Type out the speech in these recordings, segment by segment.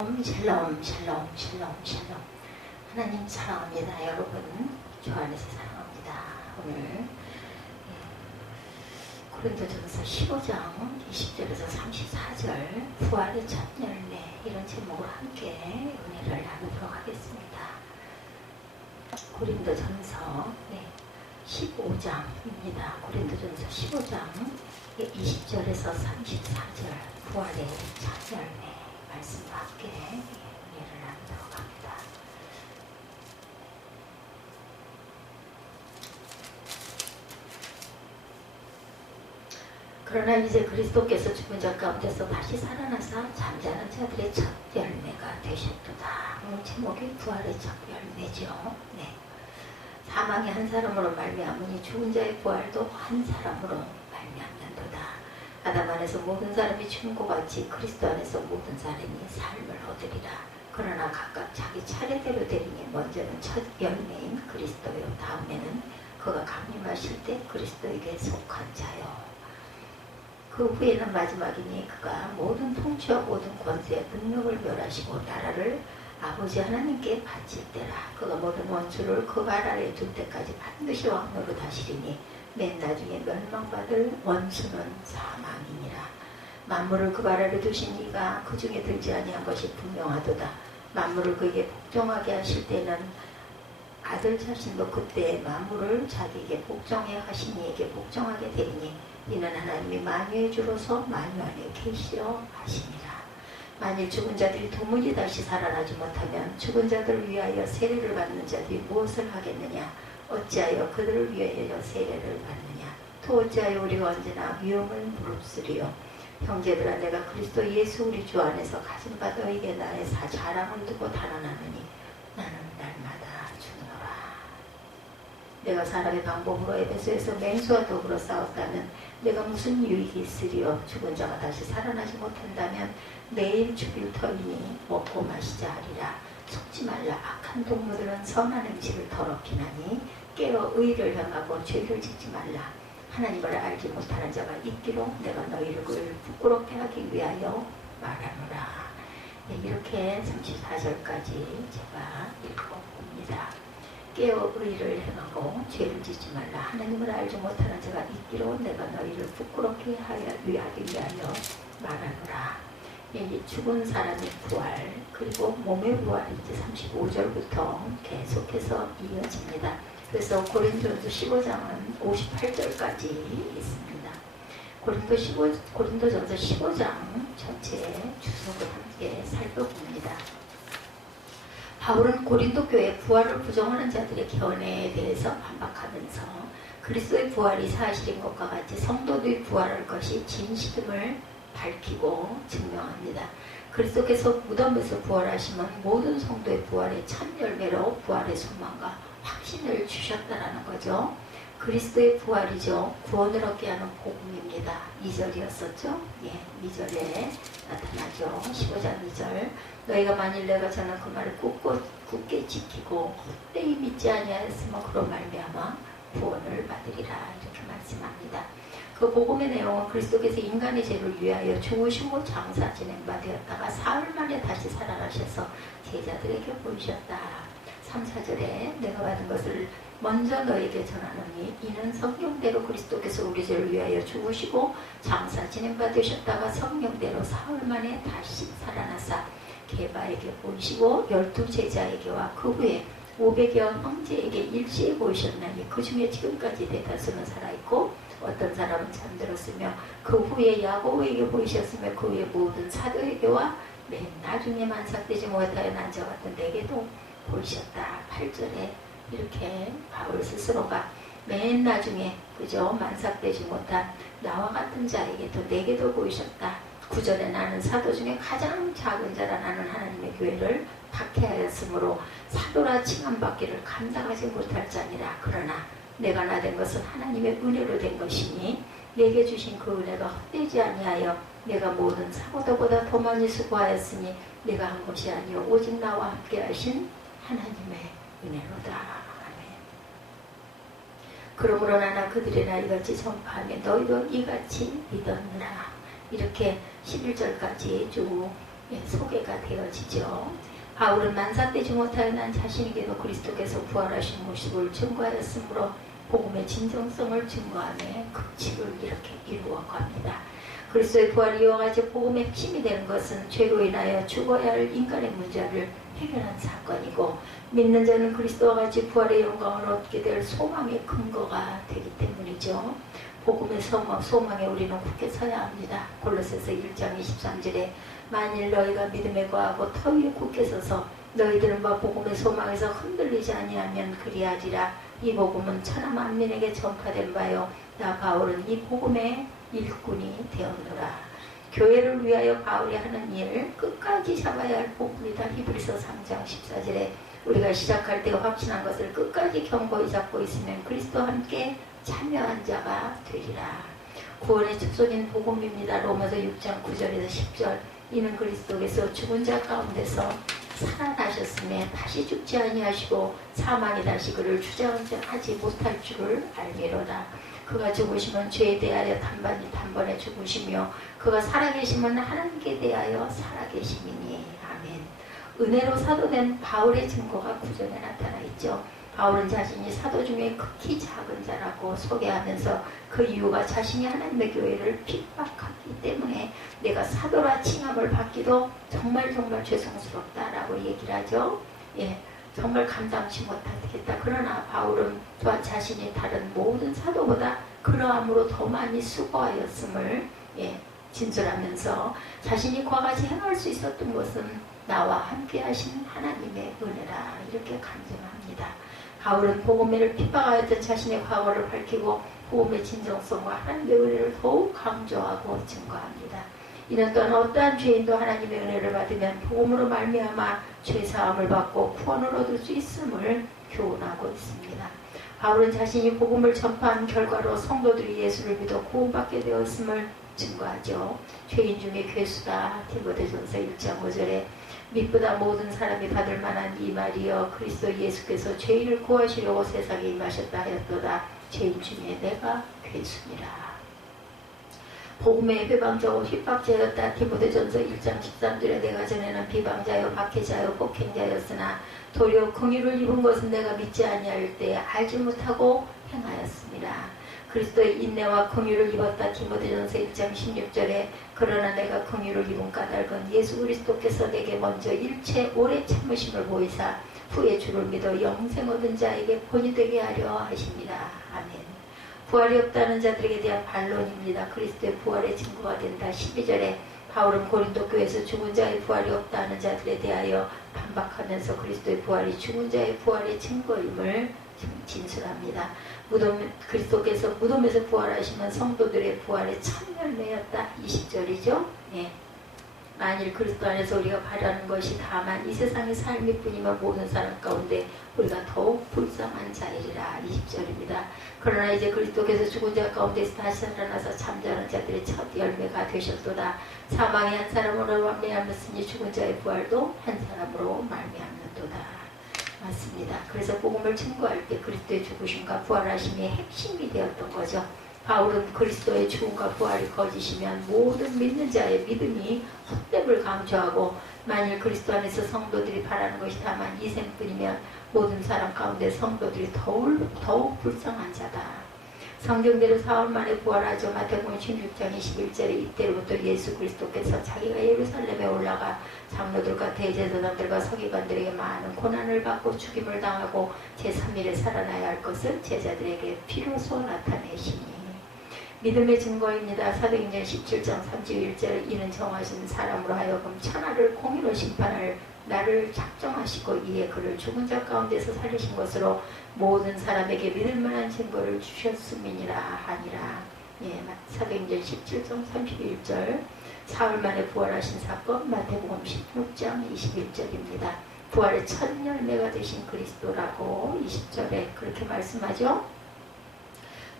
샬롬 샬롬 샬롬 샬롬. 하나님 사랑합니다. 여러분 주 안에서 사랑합니다. 오늘 고린도전서 15장 20절에서 34절 부활의 첫 열매 이런 제목으로 함께 은혜를 나누도록 하겠습니다. 고린도전서 15장입니다. 고린도전서 15장 20절에서 34절 부활의 첫 열매 말씀과 함께 은혜를 나누도록 합니다. 그러나 이제 그리스도께서 죽은 자 가운데서 다시 살아나사 잠자는 자들의 첫 열매가 되셨도다. 오늘 제목이 부활의 첫 열매죠. 사망이 한 사람으로 말미암으니 죽은 자의 부활도 한 사람으로 말미암는도다. 아담 안에서 모든 사람이 죽은 것 같이 그리스도 안에서 모든 사람이 삶을 얻으리라. 그러나 각각 자기 차례대로 되리니 먼저는 첫 열매인 그리스도요, 다음에는 그가 강림하실 때 그리스도에게 속한 자요, 그 후에는 마지막이니 그가 모든 통치와 모든 권세 능력을 멸하시고 나라를 아버지 하나님께 바칠 때라. 그가 모든 원수를 그 발 아래에 둘 때까지 반드시 왕노로 다스리니 맨 나중에 멸망받을 원수는 사망이니라. 만물을 그 발 아래 두신 이가 그 중에 들지 아니한 것이 분명하도다. 만물을 그에게 복종하게 하실 때는 아들 자신도 그때 만물을 자기에게 복종해 하신 이에게 복종하게 되리니 이는 하나님이 만유의 주로서 만유 안에 계시려 하시니라. 만일 죽은 자들이 도무지 다시 살아나지 못하면 죽은 자들을 위하여 세례를 받는 자들이 무엇을 하겠느냐? 어찌하여 그들을 위하여 세례를 받느냐? 또 어찌하여 우리가 언제나 위험을 무릅쓰리요? 형제들아, 내가 그리스도 예수 우리 주 안에서 가진 바 너에게 나의 자랑을 두고 단언하느니 나는 날마다 죽노라. 내가 사람의 방법으로 에베소에서 맹수와 더불어 싸웠다면 내가 무슨 유익이 있으리요? 죽은 자가 다시 살아나지 못한다면 매일 죽일 터이니 먹고 마시자 하리라. 속지 말라. 악한 동무들은 선한 음식을 더럽게 하니 깨어 의를 향하고 죄를 짓지 말라. 하나님을 알지 못하는 자가 있기로 내가 너희를 부끄럽게 하기 위하여 말하노라. 이렇게 34절까지 제가 읽어봅니다. 깨어 의를 행하고 죄를 짓지 말라. 하나님을 알지 못하는 자가 있기로 내가 너희를 부끄럽게 하기 위하여 말하노라. 죽은 사람의 부활, 그리고 몸의 부활이 이제 35절부터 계속해서 이어집니다. 그래서 고린도전서 15장은 58절까지 있습니다. 고린도전서 15장 전체 주석을 함께 살펴봅니다. 바울은 고린도 교회 부활을 부정하는 자들의 견해에 대해서 반박하면서 그리스도의 부활이 사실인 것과 같이 성도들의 부활할 것이 진실임을 밝히고 증명합니다. 그리스도께서 무덤에서 부활하시면 모든 성도의 부활의 첫 열매로 부활의 소망과 확신을 주셨다라는 거죠. 그리스도의 부활이죠. 구원을 얻게 하는 복음입니다. 2절이었었죠. 2절에 나타나죠. 15장 2절. 너희가 만일 내가 전한 그 말을 굳게 지키고 헛되이 믿지 아니하였으면 그로 말미암아 구원을 받으리라. 이렇게 말씀합니다. 그 복음의 내용은 그리스도께서 인간의 죄를 위하여 죽으시고 장사 지낸 바 되었다가 사흘 만에 다시 살아나셔서 제자들에게 보이셨다. 3, 4절에 내가 받은 것을 먼저 너에게 전하노니 이는 성경대로 그리스도께서 우리 죄를 위하여 죽으시고 장사 지낸 바 되셨다가 성경대로 사흘 만에 다시 살아나사 게바에게 보이시고 12 제자에게와 그 후에 500여 형제에게 일시에 보이셨나니 그 중에 지금까지 대다수는 살아있고 어떤 사람은 잠들었으며 그 후에 야고보에게 보이셨으며 그 후에 모든 사도에게와 맨 나중에 만삭되지 못하여 난 자 같은 내게도 보이셨다. 8절에 이렇게 바울 스스로가 맨 나중에 만삭되지 못한 나와 같은 자에게도 내게도 보이셨다. 9절에 나는 사도 중에 가장 작은 자라. 나는 하나님의 교회를 박해하였으므로 사도라 칭함받기를 감당하지 못할 자니라. 그러나 내가 나 된 것은 하나님의 은혜로 된 것이니 내게 주신 그 은혜가 헛되지 아니하여 내가 모든 사도보다 더 많이 수고하였으니 내가 한 것이 아니요 오직 나와 함께 하신 하나님의 은혜로다. 아멘. 그러므로 나나 그들이나 이같이 전파하며 너희도 이같이 믿었느라. 이렇게 11절까지 쭉 소개가 되어지죠. 바울은 만삭되지 못하여 난 자신에게도 그리스도께서 부활하신 모습을 증거하였으므로 복음의 진정성을 증거하며 극칙을 이렇게 이루어갑니다. 그리스도의 부활이 이와 같이 복음의 핵심이 되는 것은 죄로 인하여 죽어야 할 인간의 문제를 해결한 사건이고, 믿는 자는 그리스도와 같이 부활의 영광을 얻게 될 소망의 근거가 되기 때문이죠. 복음의 소망에 우리는 굳게 서야 합니다. 골로새서 1장 23절에 만일 너희가 믿음에 거하고 터 위에 굳게 서서 너희들은 복음의 소망에서 흔들리지 아니하면 그리하리라. 이 복음은 천하 만민에게 전파된 바요, 나 바울은 이 복음의 일꾼이 되었노라. 교회를 위하여 바울이 하는 일 끝까지 잡아야 할 복음이다. 히브리서 3장 14절에 우리가 시작할 때 확신한 것을 끝까지 견고히 잡고 있으면 그리스도와 함께 참여한 자가 되리라. 구원의 축소인 복음입니다. 로마서 6장 9절에서 10절. 이는 그리스도께서 죽은 자 가운데서 살아나셨음에 다시 죽지 아니하시고 사망이 다시 그를 주저하지 못할 줄을 알미로다. 그가 죽으시면 죄에 대하여 단번에 죽으시며 그가 살아계시면 하나님께 대하여 살아계심이니. 아멘. 은혜로 사도된 바울의 증거가 구절에 나타나 있죠. 바울은 자신이 사도 중에 극히 작은 자라고 소개하면서 그 이유가 자신이 하나님의 교회를 핍박하기 때문에 내가 사도라 칭함을 받기도 정말 죄송스럽다라고 얘기를 하죠. 정말 감당치 못하겠다. 그러나 바울은 또한 자신이 다른 모든 사도보다 그러함으로 더 많이 수고하였음을 진술하면서 자신이 그와 같이 행할 수 있었던 것은 나와 함께 하신 하나님의 은혜라 이렇게 간증합니다. 바울은 복음을 핍박하였던 자신의 과거를 밝히고 복음의 진정성과 하나님의 은혜를 더욱 강조하고 증거합니다. 이는 또한 어떠한 죄인도 하나님의 은혜를 받으면 복음으로 말미암아 죄사함을 받고 구원을 얻을 수 있음을 교훈하고 있습니다. 바울은 자신이 복음을 전파한 결과로 성도들이 예수를 믿어 구원받게 되었음을 증거하죠. 죄인 중에 괴수다. 디모데전서 1장 5절에 믿보다 모든 사람이 받을 만한 이 말이여 그리스도 예수께서 죄인을 구하시려고 세상에 임하셨다 하였도다. 죄인 중에 내가 괴수니라. 복음의 회방자고 핍박자였다. 디모데전서 1장 13절에 내가 전에는 비방자요 박해자요 폭행자였으나 도리어 긍휼을 입은 것은 내가 믿지 아니할 때 알지 못하고 행하였습니다. 그리스도의 인내와 긍휼을 입었다. 디모데전서 1장 16절에 그러나 내가 긍휼을 입은 까닭은 예수 그리스도께서 내게 먼저 일체 오래 참으심을 보이사 후에 주를 믿어 영생 얻은 자에게 본이 되게 하려 하십니다. 아멘. 부활이 없다는 자들에게 대한 반론입니다. 그리스도의 부활의 증거가 된다. 12절에 바울은 고린도 교회에서 죽은 자의 부활이 없다는 자들에 대하여 반박하면서 그리스도의 부활이 죽은 자의 부활의 증거임을 진술합니다. 그리스도께서 무덤에서 부활하시면 성도들의 부활의 첫 열매였다. 20절이죠. 만일 그리스도 안에서 우리가 바라는 것이 다만 이 세상의 삶일 뿐이면 모든 사람 가운데 우리가 더욱 불쌍한 자이리라. 20절입니다. 그러나 이제 그리스도께서 죽은 자 가운데서 다시 살아나서 잠자는 자들의 첫 열매가 되셨도다. 사망이 한 사람으로 말미암았으니 죽은 자의 부활도 한 사람으로 말미암는도다. 맞습니다. 그래서 복음을 증거할 때 그리스도의 죽으심과 부활하심이 핵심이 되었던 거죠. 바울은 그리스도의 죽음과 부활이 거짓이면 모든 믿는 자의 믿음이 헛됨을 강조하고 만일 그리스도 안에서 성도들이 바라는 것이 다만 이 생뿐이면 모든 사람 가운데 성도들이 더욱 불쌍한 자다. 성경대로 사흘 만에 부활하죠. 마태복음 16장 21절에 이때로부터 예수 그리스도께서 자기가 예루살렘에 올라가 장로들과 대제사장들과 서기관들에게 많은 고난을 받고 죽임을 당하고 제3일에 살아나야 할 것을 제자들에게 비로소 나타내시니 믿음의 증거입니다. 사도행전 17장 31절 이는 정하신 사람으로 하여금 천하를 공의로 심판할 나를 작정하시고 이에 그를 죽은 자 가운데서 살리신 것으로 모든 사람에게 믿을 만한 증거를 주셨음이니라 하니라. 사도행전 17장 31절 사흘 만에 부활하신 사건 마태복음 16장 21절입니다. 부활의 첫 열매가 되신 그리스도라고 20절에 그렇게 말씀하죠.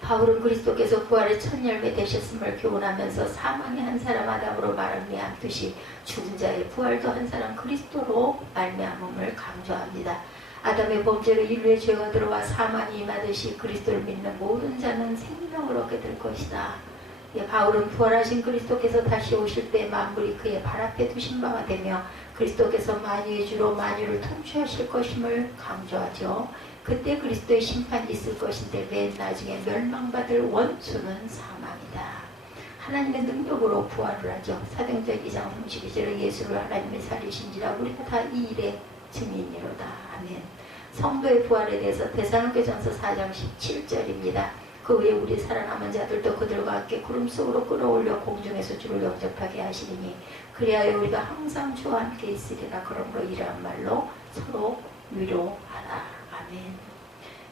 바울은 그리스도께서 부활의 첫 열매 되셨음을 교훈하면서 사망이 한 사람 아담으로 말미암듯이 죽은 자의 부활도 한 사람 그리스도로 말미암음을 강조합니다. 아담의 범죄로 인류의 죄가 들어와 사망이 임하듯이 그리스도를 믿는 모든 자는 생명을 얻게 될 것이다. 예, 바울은 부활하신 그리스도께서 다시 오실 때 만물이 그의 발 앞에 두신 바가 되며 그리스도께서 만유의 주로 만유를 통치하실 것임을 강조하죠. 그때 그리스도의 심판이 있을 것인데 맨 나중에 멸망받을 원수는 사망이다. 하나님의 능력으로 부활을 하죠. 사도행전 2장 32절에 예수를 하나님의 살리신지라 우리가 다 이 일의 증인이로다. 아멘. 성도의 부활에 대해서 데살로니가전서 4장 17절입니다. 그 후에 우리 살아남은 자들도 그들과 함께 구름 속으로 끌어올려 공중에서 주를 영접하게 하시리니 그리하여 우리가 항상 주와 함께 있으리라. 그러므로 이러한 말로 서로 위로하라. 아멘.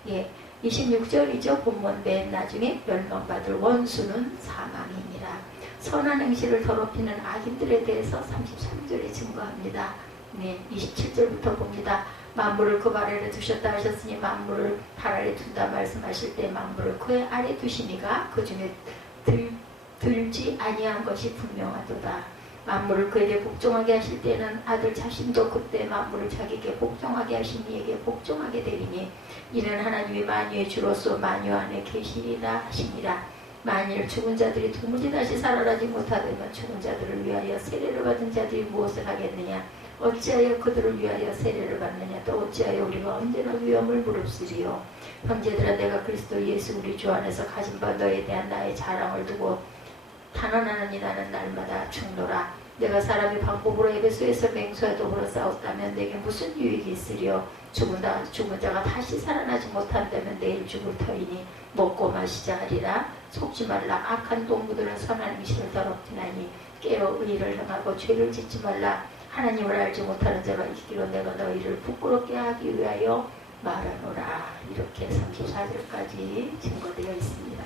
예, 26절이죠. 본문 맨 나중에 멸망받을 원수는 사망이니라. 선한 행실을 더럽히는 악인들에 대해서 33절에 증거합니다. 네, 27절부터 봅니다. 만물을 그 발 아래 두셨다 하셨으니 만물을 발 아래 둔다 말씀하실 때 만물을 그의 아래 두시니가 그 중에 들지 아니한 것이 분명하도다. 만물을 그에게 복종하게 하실 때는 아들 자신도 그때 만물을 자기에게 복종하게 하신 이에게 복종하게 되리니 이는 하나님이 만유의 주로서 만유 안에 계시리라 하시니라. 만일 죽은 자들이 도무지 다시 살아나지 못하려면 죽은 자들을 위하여 세례를 받은 자들이 무엇을 하겠느냐. 어찌하여 그들을 위하여 세례를 받느냐. 또 어찌하여 우리가 언제나 위험을 무릅쓰리요. 형제들아 내가 그리스도 예수 우리 주 안에서 가진 바 너에 대한 나의 자랑을 두고 탄원하느니 나는 날마다 죽노라. 내가 사람의 방법으로 에베소에서 맹수와 도구로 싸웠다면 내게 무슨 유익이 있으리요. 죽은 자가 다시 살아나지 못한다면 내일 죽을 터이니 먹고 마시자 하리라. 속지 말라. 악한 동무들은 선한 행실을 더럽히나니 깨어 의를 행하고 죄를 짓지 말라. 하나님을 알지 못하는 자가 있기로 내가 너희를 부끄럽게 하기 위하여 말하노라. 이렇게 34절까지 증거되어 있습니다.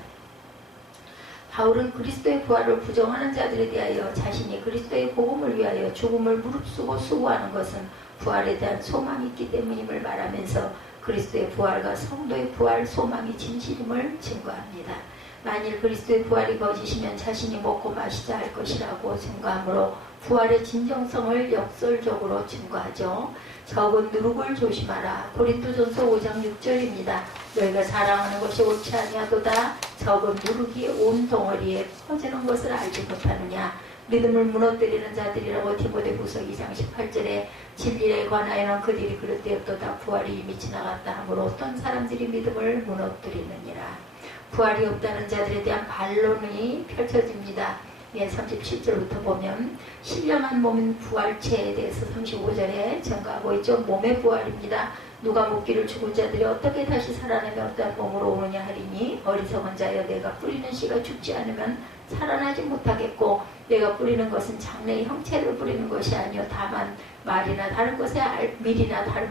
바울은 그리스도의 부활을 부정하는 자들에 대하여 자신이 그리스도의 복음을 위하여 죽음을 무릅쓰고 수고하는 것은 부활에 대한 소망이 있기 때문임을 말하면서 그리스도의 부활과 성도의 부활 소망이 진실임을 증거합니다. 만일 그리스도의 부활이 거짓이면 자신이 먹고 마시자 할 것이라고 증거하므로 부활의 진정성을 역설적으로 증거하죠. 적은 누룩을 조심하라. 고린도전서 5장 6절입니다. 너희가 사랑하는 것이 옳지 아니하도다. 적은 누룩이 온 덩어리에 퍼지는 것을 알지 못하느냐. 믿음을 무너뜨리는 자들이라고 디모데후서 2장 18절에 진리에 관하여는 그들이 그릇되었도다. 부활이 이미 지나갔다 하므로 어떤 사람들이 믿음을 무너뜨리느니라. 부활이 없다는 자들에 대한 반론이 펼쳐집니다. 예, 37절부터 보면 신령한 몸인 부활체에 대해서 35절에 증거하고 있죠. 몸의 부활입니다. 누가 묻기를 죽은 자들이 어떻게 다시 살아나며 어떠한 몸으로 오느냐 하리니 어리석은 자여 내가 뿌리는 씨가 죽지 않으면 살아나지 못하겠고 내가 뿌리는 것은 장래의 형체를 뿌리는 것이 아니요 다만 밀이나 다른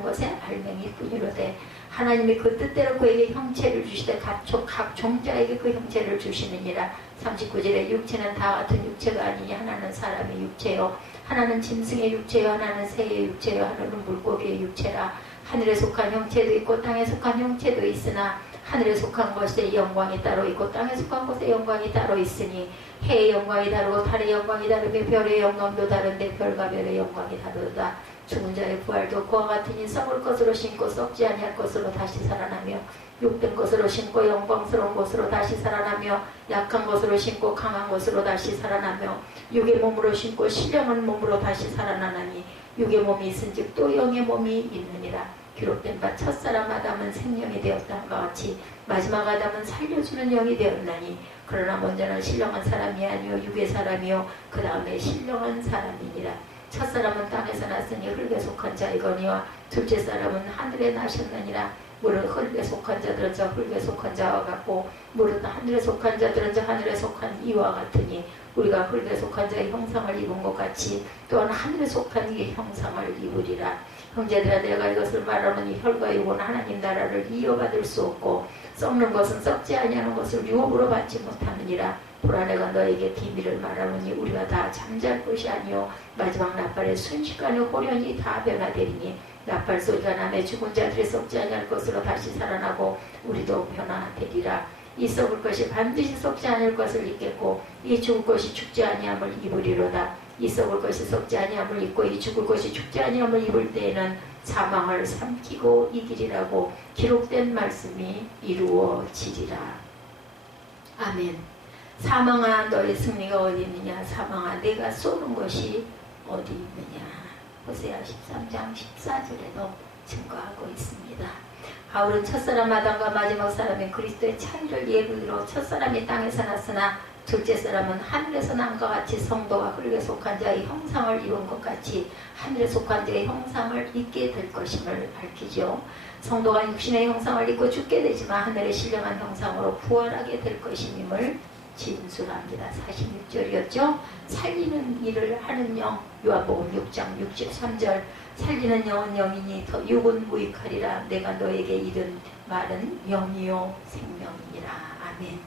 것에 알맹이 뿐이로되 하나님이 그 뜻대로 그에게 형체를 주시되 각 종자에게 그 형체를 주시느니라. 39절에 육체는 다 같은 육체가 아니니 하나는 사람의 육체요 하나는 짐승의 육체요 하나는 새의 육체요 하나는 물고기의 육체라. 하늘에 속한 형체도 있고 땅에 속한 형체도 있으나 하늘에 속한 것에 영광이 따로 있고 땅에 속한 것에 영광이 따로 있으니 해의 영광이 다르고 달의 영광이 다르며 별의 영광도 다른데 별과 별의 영광이 다르다. 죽은 자의 부활도 그와 같으니 썩을 것으로 신고 썩지 아니할 것으로 다시 살아나며 욕된 것으로 신고 영광스러운 것으로 다시 살아나며 약한 것으로 신고 강한 것으로 다시 살아나며 육의 몸으로 신고 신령한 몸으로 다시 살아나나니 육의 몸이 있은즉 또 영의 몸이 있느니라. 기록된 바 첫사람 아담은 생명이 되었다 한바 같이 마지막 아담은 살려주는 영이 되었나니 그러나 먼저는 신령한 사람이 아니요 육의 사람이요 그 다음에 신령한 사람이니라. 첫사람은 땅에서 났으니 흙에 속한 자이거니와 둘째 사람은 하늘에 나셨느니라. 무릇 흙에 속한 자들은 저 흙에 속한 자와 같고 무릇 하늘에 속한 자들은 저 하늘에 속한 이와 같으니 우리가 흙에 속한 자의 형상을 입은 것 같이 또한 하늘에 속한 이의 형상을 입으리라. 형제들아 내가 이것을 말하노니 혈과 육은 하나님 나라를 이어받을 수 없고 썩는 것은 썩지 아니하는 것을 유업으로 받지 못하느니라. 보라 내가 너에게 비밀을 말하노니 우리가 다 잠잘 것이 아니요 마지막 나팔의 순식간에 호련히 다 변화되리니 나팔 소리가 나매 죽은 자들이 썩지 아니할 것으로 다시 살아나고 우리도 변화되리라. 이 썩을 것이 반드시 썩지 않을 것을 입겠고 이 죽을 것이 죽지 아니함을 입으리로다. 이 썩을 것이 썩지 아니함을 입고 이 죽을 것이 죽지 아니함을 입을 때에는 사망을 삼키고 이기리라고 기록된 말씀이 이루어지리라. 아멘. 사망아 너의 승리가 어디 있느냐. 사망아 내가 쏘는 것이 어디 있느냐. 호세아 13장 14절에도 증거하고 있습니다. 바울은 첫사람 아담과 마지막 사람인 그리스도의 차이를 예로 들어 첫사람이 땅에서 났으나 둘째 사람은 하늘에서 난 것 같이 성도가 흙에 속한 자의 형상을 입은 것 같이 하늘에 속한 자의 형상을 입게 될 것임을 밝히죠. 성도가 육신의 형상을 입고 죽게 되지만 하늘의 신령한 형상으로 부활하게 될 것임을 진술합니다. 46절이었죠. 살리는 일을 하는 영, 요한복음 6장 63절. 살리는 영은 영이니 더 육은 무익하리라. 내가 너에게 이른 말은 영이요 생명이니라. 아멘.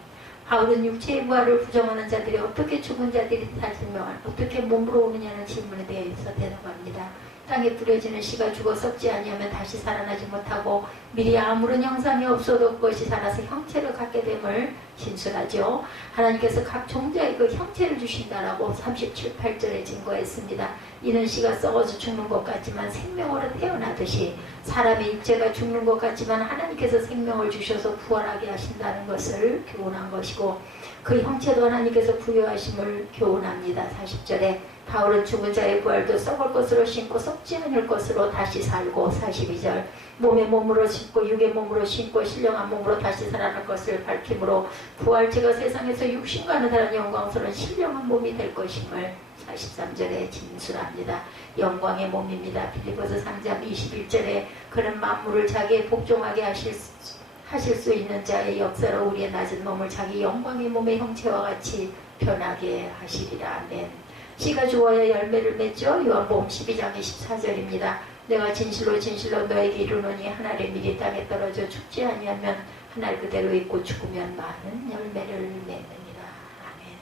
바울은 육체의 부활을 부정하는 자들이 어떻게 죽은 자들이 다시 어떻게 몸으로 오느냐는 질문에 대해서 대답합니다. 땅에 뿌려지는 씨가 죽어 썩지 아니하면 다시 살아나지 못하고 미리 아무런 형상이 없어도 그것이 자라서 형체를 갖게 됨을 진술하죠. 하나님께서 각 종자의 그 형체를 주신다라고 37, 8절에 증거했습니다. 이는 씨가 썩어서 죽는 것 같지만 생명으로 태어나듯이 사람의 육체가 죽는 것 같지만 하나님께서 생명을 주셔서 부활하게 하신다는 것을 교훈한 것이고 그 형체도 하나님께서 부여하심을 교훈합니다. 40절에 바울은 죽은 자의 부활도 썩을 것으로 신고 썩지 않을 것으로 다시 살고 42절 몸의 몸으로 신고 육의 몸으로 신고 신령한 몸으로 다시 살아날 것을 밝힘으로 부활체가 세상에서 육신과는 다른 영광스러운 신령한 몸이 될 것임을 43절에 진술합니다. 영광의 몸입니다. 빌립보서 3장 21절에 그는 만물을 자기의 복종하게 하실 수 있는 자의 역사로 우리의 낮은 몸을 자기 영광의 몸의 형체와 같이 변하게 하시리라. 아멘. 씨가 죽어야 열매를 맺죠. 요한복음 12장 24절입니다. 내가 진실로 진실로 너에게 이르노니 한 알이 미리 땅에 떨어져 죽지 아니하면 한 알 그대로 있고 죽으면 많은 열매를 맺느니라. 아멘.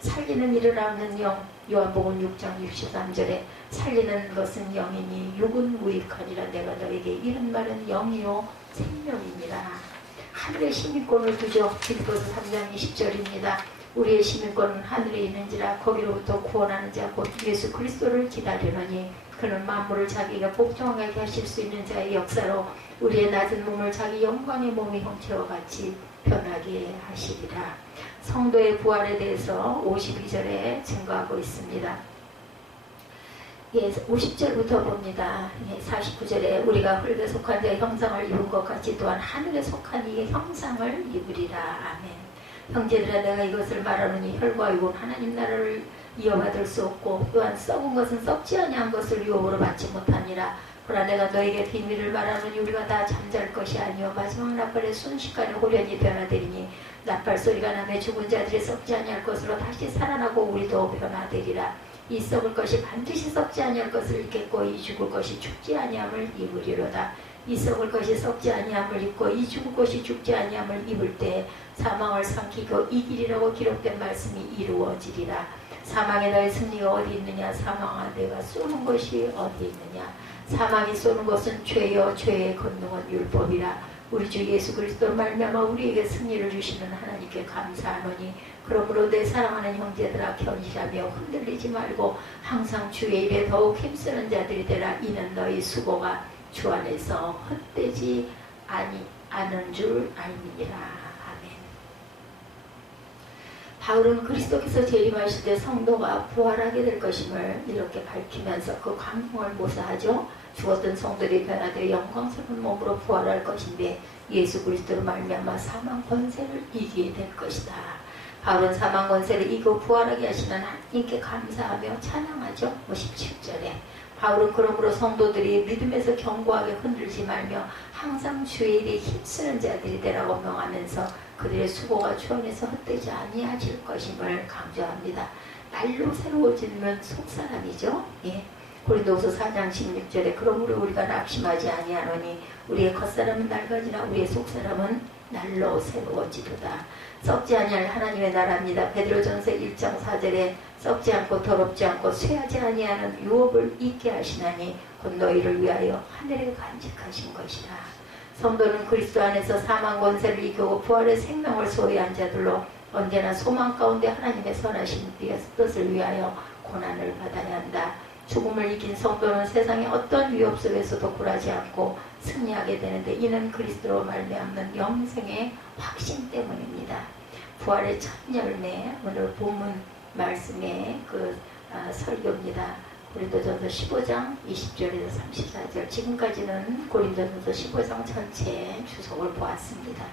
살리는 일을 하는 영, 요한복음 6장 63절에 살리는 것은 영이니 육은 무익하니라. 내가 너에게 이른 말은 영이요 생명이니라. 하늘의 시민권을 두죠. 빌립보서 3장 20절입니다. 우리의 시민권은 하늘에 있는지라 거기로부터 구원하는 자 곧 예수 그리스도를 기다리노니 그는 만물을 자기가 복종하게 하실 수 있는 자의 역사로 우리의 낮은 몸을 자기 영광의 몸의 형체와 같이 변하게 하시리라. 성도의 부활에 대해서 52절에 증거하고 있습니다. 50절부터 봅니다. 49절에 우리가 흙에 속한 자의 형상을 입은 것 같이 또한 하늘에 속한 이의 형상을 입으리라. 아멘. 형제들아 내가 이것을 말하노니 혈과 육은 하나님 나라를 이어받을 수 없고 또한 썩은 것은 썩지 아니한 것을 유업으로 받지 못하니라. 그러나 내가 너에게 비밀을 말하노니 우리가 다 잠잘 것이 아니요 마지막 나팔의 순식간에 호련히 변화되리니 나팔 소리가 나며 죽은 자들이 썩지 아니할 것으로 다시 살아나고 우리도 변화되리라. 이 썩을 것이 반드시 썩지 아니할 것을 입겠고 이 죽을 것이 죽지 아니함을 입으리로다. 이 썩을 것이 썩지 아니함을 입고 이 죽을 것이 죽지 아니함을 입을 때 사망을 삼키고 이기리라고 기록된 말씀이 이루어지리라. 사망에 너의 승리가 어디 있느냐. 사망아 내가 쏘는 것이 어디 있느냐. 사망이 쏘는 것은 죄요 죄의 권능은 율법이라. 우리 주 예수 그리스도로 말미암아 우리에게 승리를 주시는 하나님께 감사하노니 그러므로 내 사랑하는 형제들아 견실하며 흔들리지 말고 항상 주의 일에 더욱 힘쓰는 자들이 되라. 이는 너희 수고가 주 안에서 헛되지 않은 줄 알미니라. 아멘. 바울은 그리스도께서 재림하실 때 성도가 부활하게 될 것임을 이렇게 밝히면서 그 광명을 모사하죠. 죽었던 성들이 변화되어 영광스러운 몸으로 부활할 것인데 예수 그리스도로 말미암아 사망 권세를 이기게 될 것이다. 바울은 사망 권세를 이기고 부활하게 하시는 하나님께 감사하며 찬양하죠. 57절에 바울은 그러므로 성도들이 믿음에서 견고하게 흔들지 말며 항상 주의 일에 힘쓰는 자들이 되라고 명하면서 그들의 수고가 주 안에서 헛되지 아니하실 것임을 강조합니다. 날로 새로워지면 속사람이죠. 예. 고린도후서 4장 16절에 그러므로 우리가 낙심하지 아니하노니 우리의 겉사람은 낡아지나 우리의 속사람은 날로 새로워지도다. 썩지 아니할 하나님의 나라입니다. 베드로전서 1장 4절에 썩지 않고 더럽지 않고 쇠하지 아니하는 유업을 잊게 하시나니 곧 너희를 위하여 하늘에 간직하신 것이라. 성도는 그리스도 안에서 사망 권세를 이기고 부활의 생명을 소유한 자들로 언제나 소망 가운데 하나님의 선하신 뜻을 위하여 고난을 받아야 한다. 죽음을 이긴 성도는 세상의 어떤 위협 속에서도 굴하지 않고 승리하게 되는데 이는 그리스도로 말미암는 영생의 확신 때문입니다. 부활의 첫 열매, 오늘 본문 말씀의 설교입니다. 고린도전서 15장 20절에서 34절. 지금까지는 고린도전서 15장 전체 주석을 보았습니다.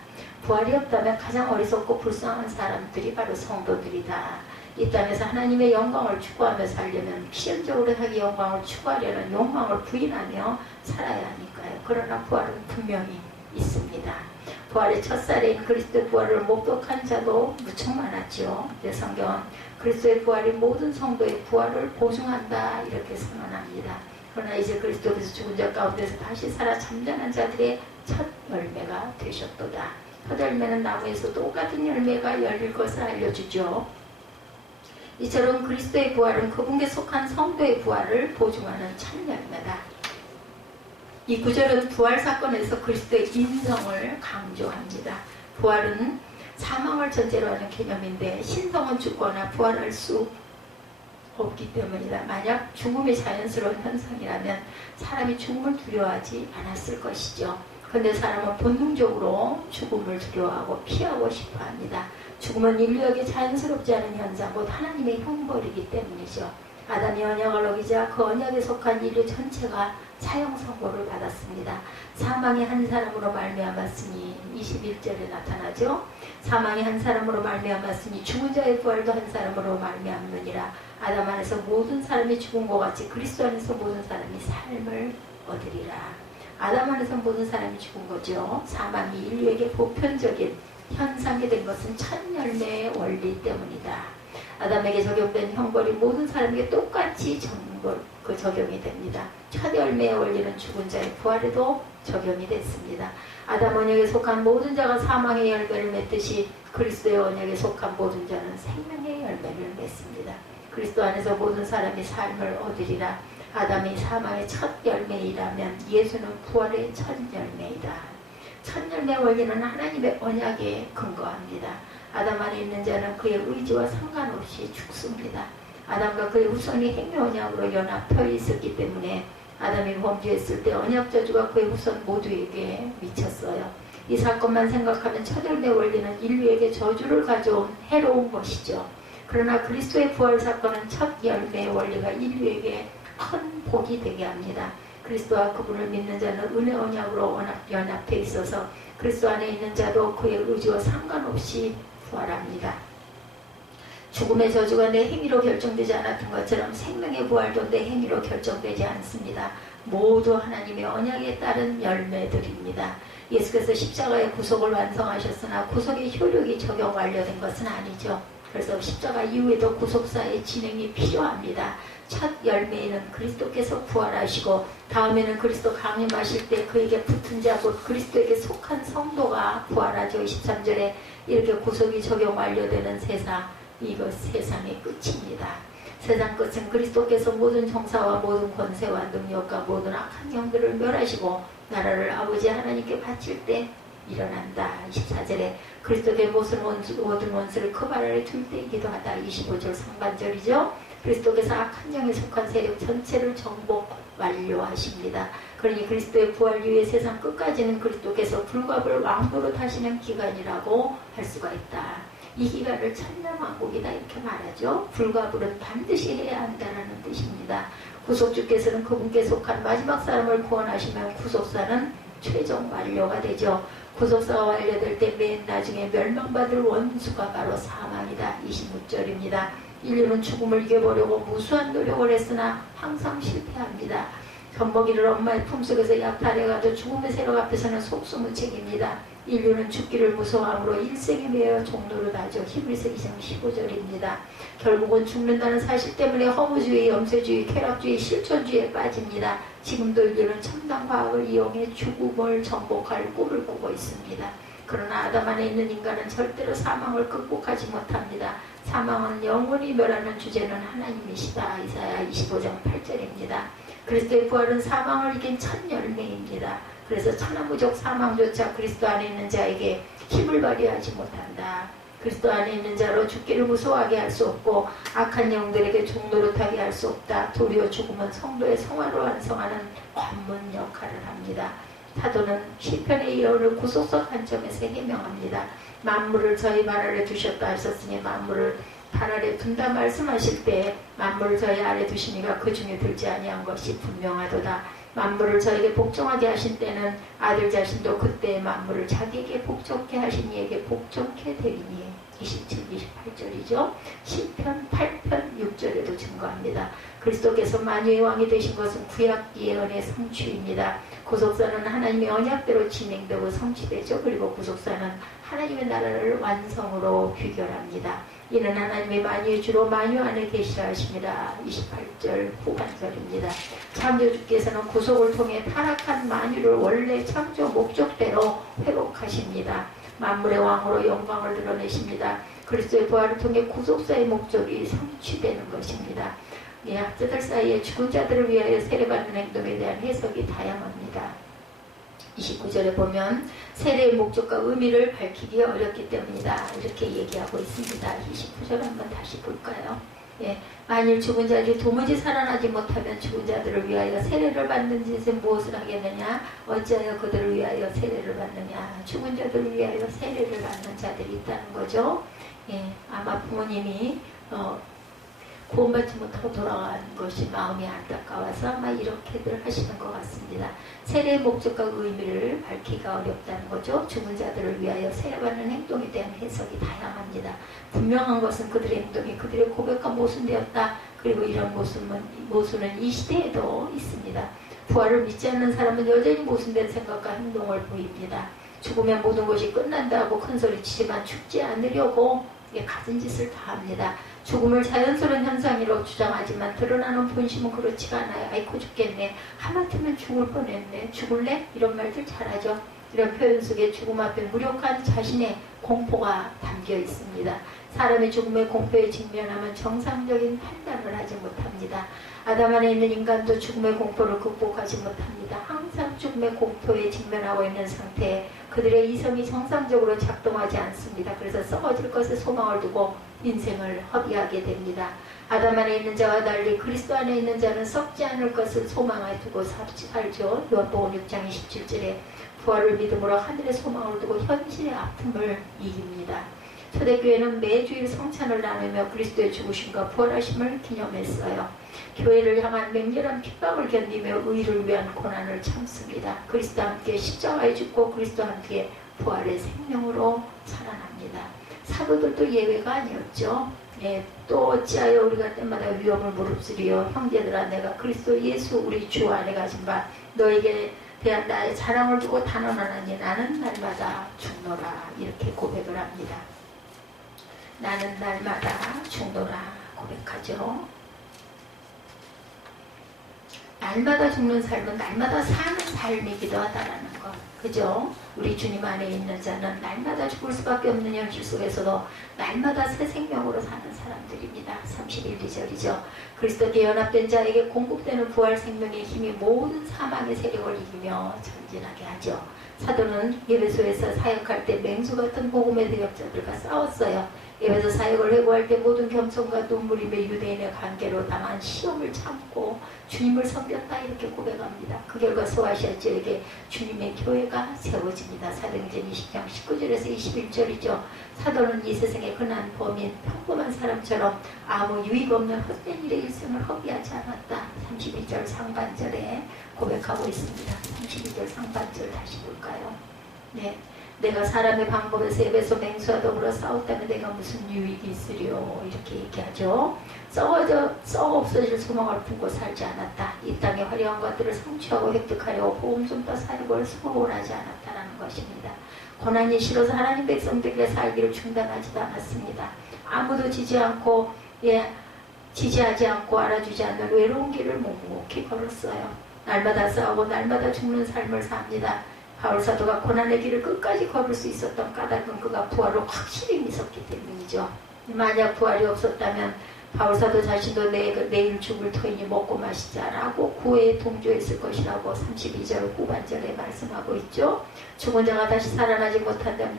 부활이 없다면 가장 어리석고 불쌍한 사람들이 바로 성도들이다. 이 땅에서 하나님의 영광을 추구하며 살려면 필연적으로 자기 영광을 추구하려는 욕망을 부인하며 살아야 하니까요. 그러나 부활은 분명히 있습니다. 부활의 첫살인 그리스도의 부활을 목격한 자도 무척 많았죠. 성경은 그리스도의 부활이 모든 성도의 부활을 보증한다 이렇게 선언합니다. 그러나 이제 그리스도께서 죽은 자 가운데서 다시 살아 잠잠한 자들의 첫 열매가 되셨도다. 첫 열매는 나무에서 똑같은 열매가 열릴 것을 알려주죠. 이처럼 그리스도의 부활은 그분께 속한 성도의 부활을 보증하는 첫 열매다. 이 구절은 부활 사건에서 그리스도의 인성을 강조합니다. 부활은 사망을 전제로 하는 개념인데 신성은 죽거나 부활할 수 없기 때문이다. 만약 죽음이 자연스러운 현상이라면 사람이 죽음을 두려워하지 않았을 것이죠. 그런데 사람은 본능적으로 죽음을 두려워하고 피하고 싶어합니다. 죽음은 인류에게 자연스럽지 않은 현상, 곧 하나님의 형벌이기 때문이죠. 아담이 언약을 어기자 그 언약에 속한 인류 전체가 사형 선고를 받았습니다. 사망이 한 사람으로 말미암았으니 21절에 나타나죠. 사망이 한 사람으로 말미암았으니 죽은 자의 부활도 한 사람으로 말미암느니라. 아담 안에서 모든 사람이 죽은 것 같이 그리스도 안에서 모든 사람이 삶을 얻으리라. 아담 안에서 모든 사람이 죽은 거죠. 사망이 인류에게 보편적인 현상이 된 것은 첫 열매의 원리 때문이다. 아담에게 적용된 형벌이 모든 사람에게 똑같이 적용이 됩니다. 첫 열매의 원리는 죽은 자의 부활에도 적용이 됐습니다. 아담 언약에 속한 모든 자가 사망의 열매를 맺듯이 그리스도의 언약에 속한 모든 자는 생명의 열매를 맺습니다. 그리스도 안에서 모든 사람이 삶을 얻으리라. 아담이 사망의 첫 열매이라면 예수는 부활의 첫 열매이다. 첫 열매 원리는 하나님의 언약에 근거합니다. 아담 안에 있는 자는 그의 의지와 상관없이 죽습니다. 아담과 그의 후손이 행위 언약으로 연합되어 있었기 때문에 아담이 범죄했을 때 언약 저주가 그의 후손 모두에게 미쳤어요. 이 사건만 생각하면 첫 열매 원리는 인류에게 저주를 가져온 해로운 것이죠. 그러나 그리스도의 부활 사건은 첫 열매의 원리가 인류에게 큰 복이 되게 합니다. 그리스도와 그분을 믿는 자는 은혜 언약으로 연합되어 있어서 그리스도 안에 있는 자도 그의 의지와 상관없이 부활합니다. 죽음의 저주가 내 행위로 결정되지 않았던 것처럼 생명의 부활도 내 행위로 결정되지 않습니다. 모두 하나님의 언약에 따른 열매들입니다. 예수께서 십자가의 구속을 완성하셨으나 구속의 효력이 적용 완료된 것은 아니죠. 그래서 십자가 이후에도 구속사의 진행이 필요합니다. 첫 열매에는 그리스도께서 부활하시고 다음에는 그리스도 강림하실 때 그에게 붙은 자 곧 그리스도에게 속한 성도가 부활하죠. 23절에 이렇게 구속이 적용 완료되는 세상, 이것 세상의 끝입니다. 세상 끝은 그리스도께서 모든 정사와 모든 권세와 능력과 모든 악한 영들을 멸하시고 나라를 아버지 하나님께 바칠 때 일어난다. 24절에 그리스도의 모든 원수를 그 발 아래 둘 때 기도하다. 25절 상반절이죠. 그리스도께서 악한 영에 속한 세력 전체를 정복 완료하십니다. 그러니 그리스도의 부활 이후의 세상 끝까지는 그리스도께서 불갑을 왕으로 타시는 기간이라고 할 수가 있다. 이 기간을 천년왕국이다 이렇게 말하죠. 불가불은 반드시 해야 한다는 뜻입니다. 구속주께서는 그분께 속한 마지막 사람을 구원하시면 구속사는 최종 완료가 되죠. 구속사가 완료될 때 맨 나중에 멸망받을 원수가 바로 사망이다. 26절입니다. 인류는 죽음을 이겨보려고 무수한 노력을 했으나 항상 실패합니다. 젖먹이를 엄마의 품속에서 약탈해가도 죽음의 세력 앞에서는 속수무책입니다. 인류는 죽기를 무서워함으로 일생에 매여 종노릇 하죠. 히브리서 2장 15절입니다. 결국은 죽는다는 사실 때문에 허무주의, 염세주의, 쾌락주의, 실존주의에 빠집니다. 지금도 인류는 첨단 과학을 이용해 죽음을 정복할 꿈을 꾸고 있습니다. 그러나 아담 안에 있는 인간은 절대로 사망을 극복하지 못합니다. 사망은 영원히 멸하는 주제는 하나님이시다. 이사야 25장 8절입니다. 그리스도의 부활은 사망을 이긴 첫 열매입니다. 그래서 천하무적 사망조차 그리스도 안에 있는 자에게 힘을 발휘하지 못한다. 그리스도 안에 있는 자로 죽기를 무서워하게 할 수 없고 악한 영들에게 종노릇하게 할 수 없다. 도리어 죽음은 성도의 성화를 완성하는 관문 역할을 합니다. 사도는 시편의 예언을 구속사 관점에서 해명합니다. 만물을 저희 발 아래 두셨다 하셨으니 만물을 발 아래 둔다 말씀하실 때 만물을 저희 아래 두시니가 그 중에 들지 아니한 것이 분명하도다. 만물을 저에게 복종하게 하신 때는 아들 자신도 그때 만물을 자기에게 복종케 하신 이에게 복종케 되리니. 27, 28절이죠. 시편 8편 6절에도 증거합니다. 그리스도께서 만유의 왕이 되신 것은 구약 예언의 성취입니다. 구속사는 하나님의 언약대로 진행되고 성취되죠. 그리고 구속사는 하나님의 나라를 완성으로 귀결합니다. 이는 하나님의 만유의 주로 만유 안에 계시라 하십니다. 28절 후반절입니다. 창조주께서는 구속을 통해 타락한 만유를 원래 창조 목적대로 회복하십니다. 만물의 왕으로 영광을 드러내십니다. 그리스도의 부활을 통해 구속사의 목적이 성취되는 것입니다. 학자들 사이에 죽은 자들을 위하여 세례받는 행동에 대한 해석이 다양합니다. 29절에 보면 세례의 목적과 의미를 밝히기 어렵기 때문이다. 이렇게 얘기하고 있습니다. 29절 한번 다시 볼까요? 만일 죽은 자들이 도무지 살아나지 못하면 죽은 자들을 위하여 세례를 받는 짓은 무엇을 하겠느냐? 어찌하여 그들을 위하여 세례를 받느냐? 죽은 자들을 위하여 세례를 받는 자들이 있다는 거죠. 아마 부모님이 구원받지 못하고 돌아간 것이 마음이 안타까워서 아마 이렇게들 하시는 것 같습니다. 세례의 목적과 의미를 밝히기가 어렵다는 거죠. 죽은 자들을 위하여 세례받는 행동에 대한 해석이 다양합니다. 분명한 것은 그들의 행동이 그들의 고백과 모순되었다. 그리고 이런 모순은 이 시대에도 있습니다. 부활을 믿지 않는 사람은 여전히 모순된 생각과 행동을 보입니다. 죽으면 모든 것이 끝난다고 큰소리치지만 죽지 않으려고 가진 짓을 다 합니다. 죽음을 자연스러운 현상이라고 주장하지만 드러나는 본심은 그렇지가 않아요. 아이고 죽겠네. 하마터면 죽을 뻔했네. 죽을래? 이런 말들 잘하죠. 이런 표현 속에 죽음 앞에 무력한 자신의 공포가 담겨 있습니다. 사람이 죽음의 공포에 직면하면 정상적인 판단을 하지 못합니다. 아담 안에 있는 인간도 죽음의 공포를 극복하지 못합니다. 항상 죽음의 공포에 직면하고 있는 상태에 그들의 이성이 정상적으로 작동하지 않습니다. 그래서 썩어질 것에 소망을 두고 인생을 허비하게 됩니다. 아담 안에 있는 자와 달리 그리스도 안에 있는 자는 썩지 않을 것을 소망을 두고 살죠. 요한복음 6장 27절에 부활을 믿음으로 하늘의 소망을 두고 현실의 아픔을 이깁니다. 초대교회는 매주일 성찬을 나누며 그리스도의 죽으심과 부활하심을 기념했어요. 교회를 향한 맹렬한 핍박을 견디며 의를 위한 고난을 참습니다. 그리스도와 함께 십자가에 죽고 그리스도와 함께 부활의 생명으로 살아납니다. 사도들도 예외가 아니었죠. 또 어찌하여 우리가 때마다 위험을 무릅쓰리요. 형제들아 내가 그리스도 예수 우리 주 안에 가진 바 너에게 대한 나의 자랑을 두고 단언하나니 나는 날마다 죽노라. 이렇게 고백을 합니다. 나는 날마다 죽노라 고백하죠. 날마다 죽는 삶은 날마다 사는 삶이기도 하다라는 것. 그죠? 우리 주님 안에 있는 자는 날마다 죽을 수밖에 없는 현실 속에서도 날마다 새 생명으로 사는 사람들입니다. 31, 2절이죠. 그리스도께 연합된 자에게 공급되는 부활 생명의 힘이 모든 사망의 세력을 이기며 전진하게 하죠. 사도는 에베소에서 사역할 때 맹수 같은 복음의 대역자들과 싸웠어요. 에베소 사역을 회고할 때 모든 겸손과 눈물이며 유대인의 관계로 당한 시험을 참고 주님을 섬겼다 이렇게 고백합니다. 그 결과 소아시아 지역에 주님의 교회가 세워집니다. 사도행전 20장 19절에서 21절이죠. 사도는 이 세상의 흔한 범인 평범한 사람처럼 아무 유익 없는 헛된 일에 일생을 허비하지 않았다. 32절 상반절에 고백하고 있습니다. 32절 상반절 다시 볼까요? 내가 사람의 방법에서 에베소 맹수와 더불어 싸웠다면 내가 무슨 유익이 있으리요. 이렇게 얘기하죠. 썩어 없어질 소망을 품고 살지 않았다. 이 땅의 화려한 것들을 성취하고 획득하려고 복음 좀 더 살고 소원하지 않았다는 것입니다. 고난이 싫어서 하나님 백성들의 살기를 중단하지도 않았습니다. 아무도 지지하지 않고 알아주지 않는 외로운 길을 묵묵히 걸었어요. 날마다 싸우고 날마다 죽는 삶을 삽니다. 바울사도가 고난의 길을 끝까지 걸을 수 있었던 까닭은 그가 부활을 확실히 믿었기 때문이죠. 만약 부활이 없었다면 바울사도 자신도 내일 죽을 터이니 먹고 마시자라고 구애에 동조했을 것이라고 32절 후반절에 말씀하고 있죠. 죽은 자가 다시 살아나지 못한다면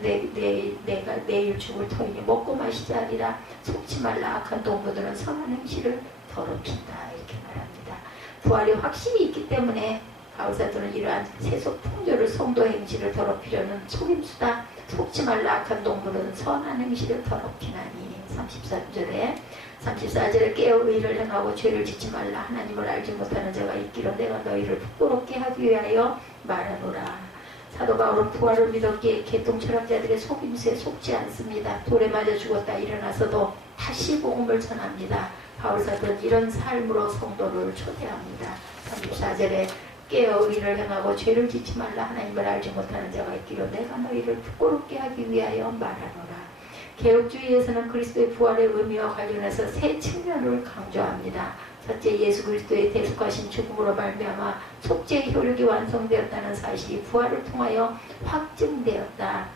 내가 내일 죽을 터이니 먹고 마시자리라. 속지 말라. 악한 동무들은 선한 행실을 더럽힌다. 이렇게 말합니다. 부활이 확실히 있기 때문에 바울사도는 이러한 세속 풍조를 성도 행실을 더럽히려는 속임수다. 속지 말라. 악한 동물은 선한 행실을 더럽히나니. 34절에 깨어 의를 행하고 죄를 짓지 말라. 하나님을 알지 못하는 자가 있기로 내가 너희를 부끄럽게 하기 위하여 말하노라. 사도 바울은 부활을 믿었기에 개통 철학자들의 속임수에 속지 않습니다. 돌에 맞아 죽었다 일어나서도 다시 복음을 전합니다. 바울사도는 이런 삶으로 성도를 초대합니다. 34절에 깨어 의를 행하고 죄를 짓지 말라. 하나님을 알지 못하는 자가 있기로 내가 너희를 부끄럽게 하기 위하여 말하노라. 개혁주의에서는 그리스도의 부활의 의미와 관련해서 세 측면을 강조합니다. 첫째, 예수 그리스도의 대속하신 죽음으로 말미암아 속죄의 효력이 완성되었다는 사실이 부활을 통하여 확증되었다.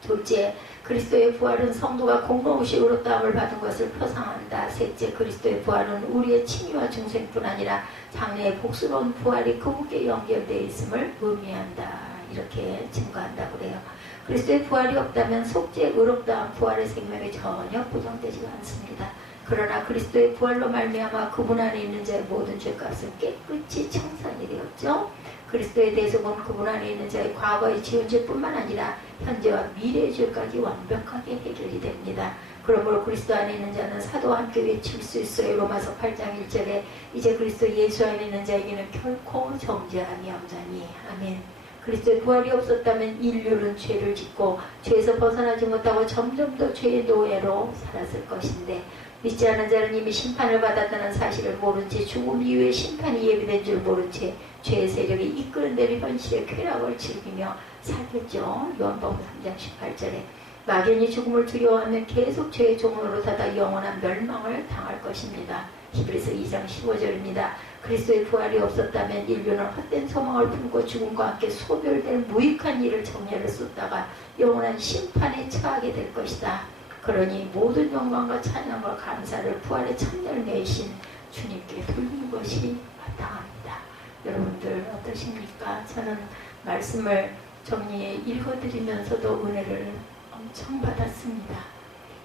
둘째, 그리스도의 부활은 성도가 공로없이 의롭다함을 받은 것을 표상한다. 셋째, 그리스도의 부활은 우리의 칭의와 중생뿐 아니라 장래의 복스러운 부활이 그분께 연결되어 있음을 의미한다. 이렇게 증거한다고 그래요. 그리스도의 부활이 없다면 속죄의 의롭다함, 부활의 생명이 전혀 보장되지 않습니다. 그러나 그리스도의 부활로 말미암아 그분 안에 있는 자의 모든 죄값은 깨끗이 청산이 되었죠. 그리스도의 대속은 그분 안에 있는 자의 과거의 지은 죄뿐만 아니라 현재와 미래의 죄까지 완벽하게 해결이 됩니다. 그러므로 그리스도 안에 있는 자는 사도와 함께 외칠 수 있어요. 로마서 8장 1절에 이제 그리스도 예수 안에 있는 자에게는 결코 정죄함이 없나니. 아멘. 그리스도의 부활이 없었다면 인류는 죄를 짓고 죄에서 벗어나지 못하고 점점 더 죄의 노예로 살았을 것인데, 믿지 않은 자는 이미 심판을 받았다는 사실을 모른 채 죽음 이후에 심판이 예비된 줄 모른 채 죄의 세력이 이끄는 대로 현실의 쾌락을 즐기며 살겠죠. 요한복음 3장 18절에 막연히 죽음을 두려워하면 계속 죄의 종으로 닫아 영원한 멸망을 당할 것입니다. 히브리서 2장 15절입니다. 그리스도의 부활이 없었다면 인류는 헛된 소망을 품고 죽음과 함께 소멸될 무익한 일을 정렬을 쏟다가 영원한 심판에 처하게 될 것이다. 그러니 모든 영광과 찬양과 감사를 부활의 첫 열매이신 주님께 돌리는 것이 마땅합니다. 여러분들 어떠십니까? 저는 말씀을 정리해 읽어드리면서도 은혜를 엄청 받았습니다.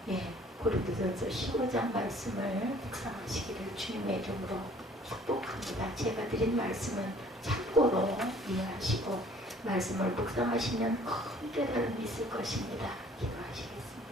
예, 고린도전서 15장 말씀을 묵상하시기를 주님의 이름으로 축복합니다. 제가 드린 말씀은 참고로 이해하시고 말씀을 묵상하시면 큰 깨달음이 있을 것입니다. 기도하시겠습니다.